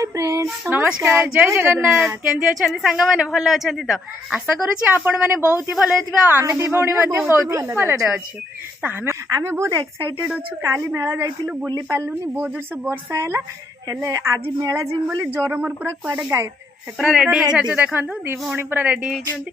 Hi friends नमस्कार जय जगन्नाथ केंदी अछंती संग माने भल अछंती तो आशा करूची आपण माने बहुत ही भल हेतिबा आमे दी भौणी मध्ये बहुत ही भल रे अछि तो आमे बहुत एक्साइटेड अछु काली मेला जाइतिलु बुली पालुनी बहुत जोर से वर्षा हैला हेले आज मेला जिम बोली जोर मोर पूरा कुआडे गायब पूरा रेडी है देखो दी भौणी पूरा रेडी होती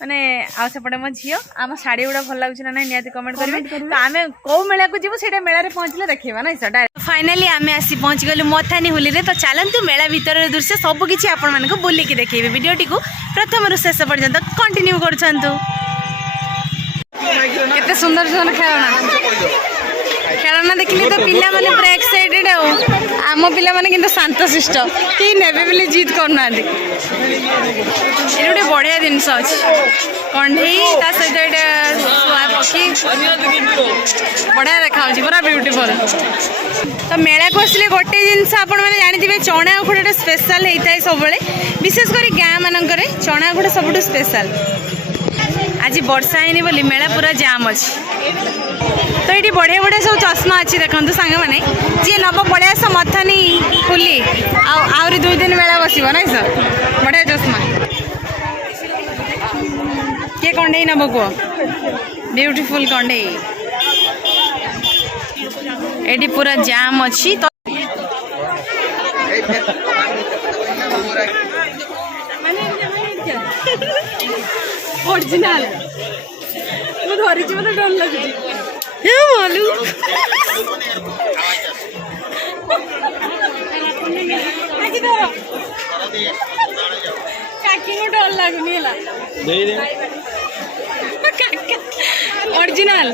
माने आ सेपटे मो झियो आम शाड़ी गुड़ा भल लगुच ना निहाती कमेंट करेंगे तो आम कौ मेला को जीवु सेटा मेला रे पहुँचले देखा ना सर फाइनाली आम आसी पहुँच गलु मथानी हुली रे तो चलतु मेला भीतर दृश्य सबकि आपण मानक बुलिकी देखिए वीडियोटी को प्रथम शेष पर्यंत कंटिन्यू कर सुंदर सुंदर खेलना देखिले तो पिला माने पूरा एक्साइटेड आम पिला माने किंतु शांत शिष्ट कि नेबे बोली जीत करना ये गोटे बढ़िया जिनस अच्छी कंढे सहित शुआ पक्षी बढ़िया देखा पूरा ब्यूटीफुल तो मेला को आसिले गोटे जिनस आपण मैंने जानी चना उखुड़ा स्पेशल होता है सब विशेषकर गाँ मानक चना उखुड़ा सब स्पेशल आज वर्षा है बोली मेला पूरा जाम अच्छी तो ये बढ़िया बढ़िया सब चश्मा अच्छी देखो सांग मैंने जी नब बढ़िया सा मथानी खुली आहरी 2 दिन मेला बस ना सर बढ़िया चश्मा किए कंडे नब कह ब्यूटीफुल कंडे ये पूरा जाम अच्छी तो ओरिजिनल मैं धरी मत डर लगुच मालू काकी को डर लगुनि ओरिजिनल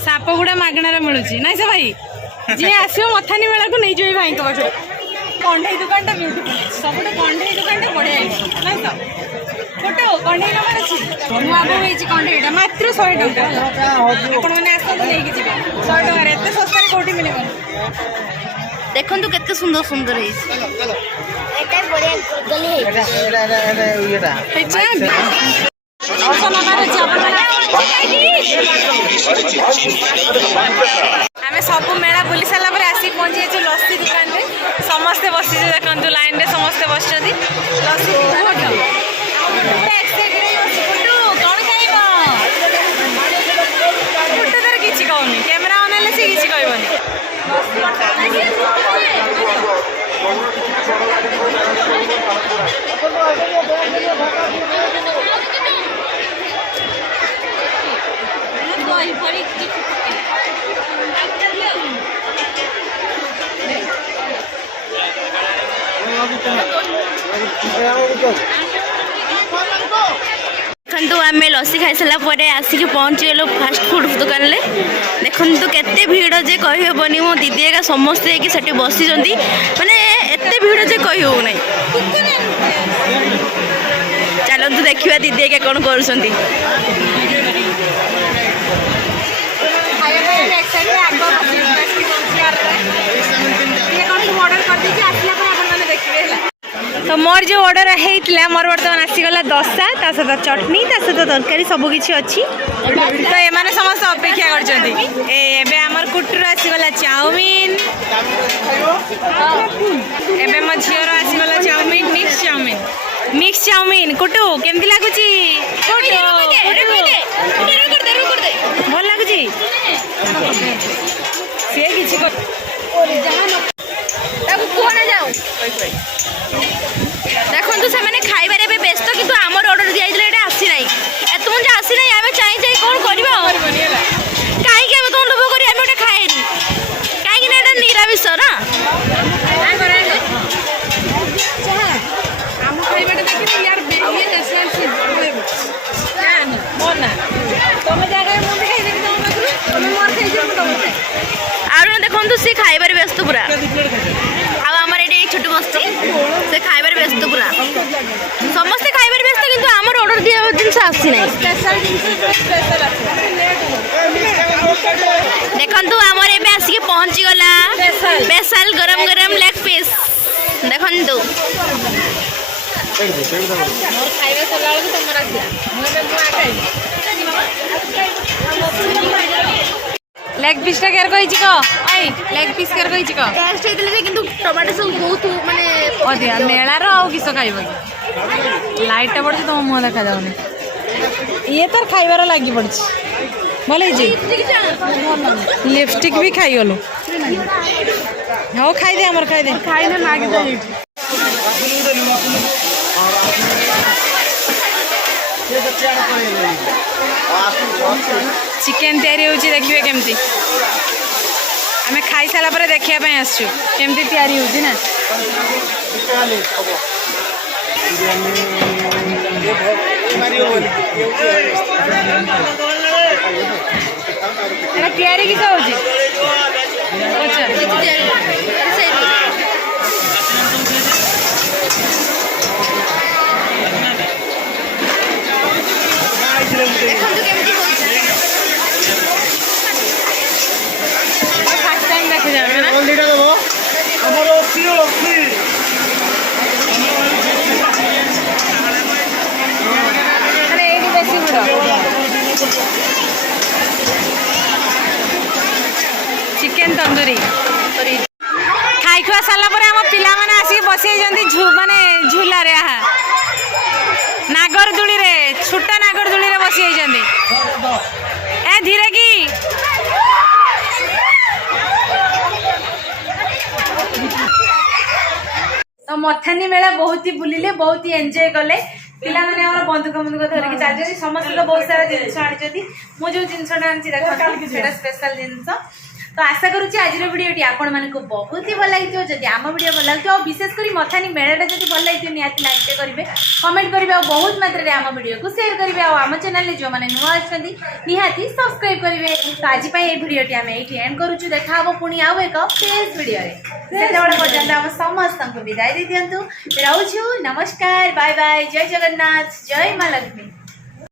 साप गुड़ा मागणार मिलूँ ना से भाई जी आसो मथानी मेला को नहीं जाए भाई पाखे कंढे दुकान टा ब्यूटीफुल सब कंढे दुकान टा बढ़िया ना तो गोटे कंढे नंबर अच्छी नुआ बोई कंढे मात्र 100 टका आपण मैंने आसतु नहीं 100 टका एत सस्ता कौटी मिले देखु केते सुंदर सुंदर आम सब मेला बुली सारा आसिक पहुंची जाइए लस्सी दुकान में समस्ते बसी देखो लाइन रे समस्ते बस लस्सी किसी कहूनी कैमेरा अनेले से किसी कहबनी देखु आम लस्सी खाई सारापर आसिक पहुँची गलु फास्ट फुड दुकान में देखु केते भीड़ जे कहीहबनी मो दीदी एका समस्ते से बसी माने एते भीड़ जे कही हो ना चलतु देखा दीदी एका कौन कर तो मोर जो ऑर्डर है मोर बर्तमान आसीगला दशा ता सहित चटनी ता सहित तरकारी सबकि अच्छी तो ये समस्त अपेक्षा कर कुटुर आसीगला चाउमीन एबे मो झीर आसीगला चाउमीन मिक्स चाउमीन कुटु केमती लगुच भल लगुच सी किसी देखो से मैंने खाइबार व्यस्त किंतु आमर ऑर्डर दिया ये आसी ना एत मुझे आसी ना आम चाहे कौन कहीं तुम लोभ कर गोटे खाएनि कहीं निरामिष ना देखो सी खाइबार व्यस्त पूरा आमर ये छोट बस से खाइबार व्यस्त पूरा समस्ते आसी ना देखु आमर एबे आसिक पहुँची गला स्पेशल गरम गरम लेग पीस देखु लेग पीस टा केयर कहिछि क आई लेग पीस केयर कहिछि क टेस्ट हेतले जे किंतु टमाटो सब बहुत माने अधिया मेलार आउ किस खाइब लाइट टा पड़छ तुम मुह देखा जाउनी ये तर खाइबार लागि पड़छ भले जी लिपस्टिक भी खाई गलो हो खाई दे हमर खाई दे खाइना लागे जाई चिकेन तैयारी होची देखिए केमती आम खाई सारा पर देखिया पे आसछु केमती तैयारी होची ना एटा तैयारी किस होची अच्छा फास्ट टाइम देखो जावे ना अरे एडी बेसी बड़ चिकेन तंदूरी खाई खुआ सारा पर आम पिला माने आसिक बसई जंती माने झूला रे आहा नागर दुली रे छोटा नागर दुली रे बसी जंती ए धीरे की तो मथानी मेला बहुत ही बुलिले बहुत ही एंजॉय कले पिला माने हमर बंधुक बंधुक धरिक चालजती समस्त तो बहुत सारा जिनिस आनिजती मु जो जिनिसटा आनछि देखो सेटा स्पेशल जिनिस तो आशा करूँ आज भिडियोटी आपण मानक बहुत ही भल लगी जदि आम भिडियो भल लगे और विशेषकर मथानी मेलाटा जब भल लगी निहाती लाइक करेंगे कमेंट करेंगे और बहुत मात्रा में आम भिडियो को शेयर करेंगे और आम चैनल जो मैंने नुआ अच्छा निहाती सब्सक्राइब करेंगे तो आज ये भिडियोटी आम ये एंड करुचु देखा हम पुणी आउ एक फ्रेश भिडियो से पर्यटन आम समस्त विदाय दे दिंतु रोचु नमस्कार बाय बाय जय जगन्नाथ जय माँ लक्ष्मी।